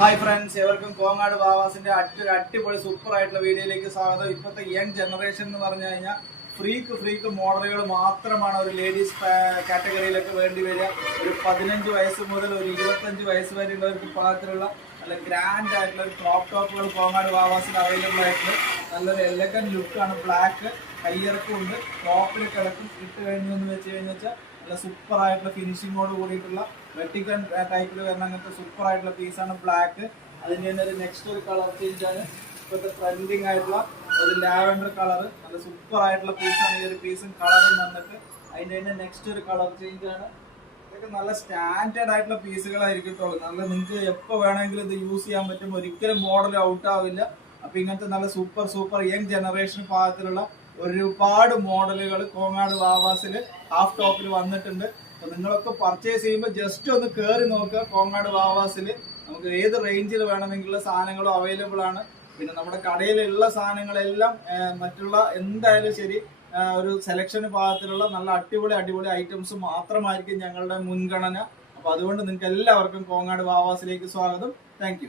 Hi friends, എവർക്കും Kongad വാവാസിന്റെ അടിപൊളി super ആയിട്ടുള്ള വീഡിയോയിലേക്ക് സ്വാഗതം. ഇപ്പോഴത്തെ യങ് ജനറേഷൻ എന്ന് പറഞ്ഞു കഴിഞ്ഞാൽ ഫ്രീക്ക് മോഡലുകൾ മാത്രമാണ് ഒരു ലേഡീസ് കാറ്റഗറിയിലൊക്കെ വേണ്ടി വരിക. ഒരു 15 വയസ്സ് മുതൽ ഒരു 25 വയസ്സ് വരെയുള്ളവർക്ക് പാകത്തിലുള്ള നല്ല ഗ്രാൻഡ് ആയിട്ടുള്ള ഒരു ക്രോപ്പ് ടോപ്പുകൾ കോങ്ങാട് വാവാസിൽ അവൈലബിൾ ആയിട്ട് നല്ലൊരു എലഗന്റ് ലുക്കാണ്. ബ്ലാക്ക് കയ്യിറക്കുണ്ട്, ടോപ്പിൽ കിടക്കും. ഇട്ട് കഴിഞ്ഞു എന്ന് വെച്ച് കഴിഞ്ഞാൽ നല്ല സൂപ്പർ ആയിട്ടുള്ള ഫിനിഷിങ്ങോട് കൂടിയിട്ടുള്ള വെർട്ടിക്കൽ ടൈപ്പിൽ വരുന്ന അങ്ങനത്തെ സൂപ്പർ ആയിട്ടുള്ള പീസാണ് ബ്ലാക്ക്. അതിൻ്റെ തന്നെ ഒരു നെക്സ്റ്റ് ഒരു കളർ ചേഞ്ച് ആണ് ഇപ്പോഴത്തെ ട്രെൻഡിങ് ആയിട്ടുള്ള ഒരു ലാവൻഡർ കളർ. നല്ല സൂപ്പർ ആയിട്ടുള്ള പീസാണ് ഈ ഒരു പീസും കളറും വന്നിട്ട്. അതിൻ്റെ തന്നെ നെക്സ്റ്റ് ഒരു കളർ ചേഞ്ച് ആണ്. ഇതൊക്കെ നല്ല സ്റ്റാൻഡേർഡ് ആയിട്ടുള്ള പീസുകളായിരിക്കത്തുള്ളൂ. നല്ല നിങ്ങൾക്ക് എപ്പോൾ വേണമെങ്കിലും ഇത് യൂസ് ചെയ്യാൻ പറ്റും. ഒരിക്കലും മോഡൽ ഔട്ട് ആവില്ല. അപ്പം ഇങ്ങനത്തെ നല്ല സൂപ്പർ യങ് ജനറേഷൻ പാകത്തിലുള്ള ഒരുപാട് മോഡലുകൾ കോങ്ങാട് വാവാസിൽ ഹാഫ് ടോപ്പിൽ വന്നിട്ടുണ്ട്. അപ്പൊ നിങ്ങളൊക്കെ പർച്ചേസ് ചെയ്യുമ്പോൾ ജസ്റ്റ് ഒന്ന് കയറി നോക്കുക. കോങ്ങാട് വാവാസിൽ നമുക്ക് ഏത് റേഞ്ചിൽ വേണമെങ്കിലുള്ള സാധനങ്ങളും അവൈലബിൾ ആണ്. പിന്നെ നമ്മുടെ കടയിലുള്ള സാധനങ്ങളെല്ലാം മറ്റുള്ള എന്തായാലും ശരി ഒരു സെലക്ഷന് പാകത്തിലുള്ള നല്ല അടിപൊളി ഐറ്റംസ് മാത്രമായിരിക്കും ഞങ്ങളുടെ മുൻഗണന. അപ്പൊ അതുകൊണ്ട് നിങ്ങൾക്ക് എല്ലാവർക്കും കോങ്ങാട് വാവാസിലേക്ക് സ്വാഗതം. താങ്ക്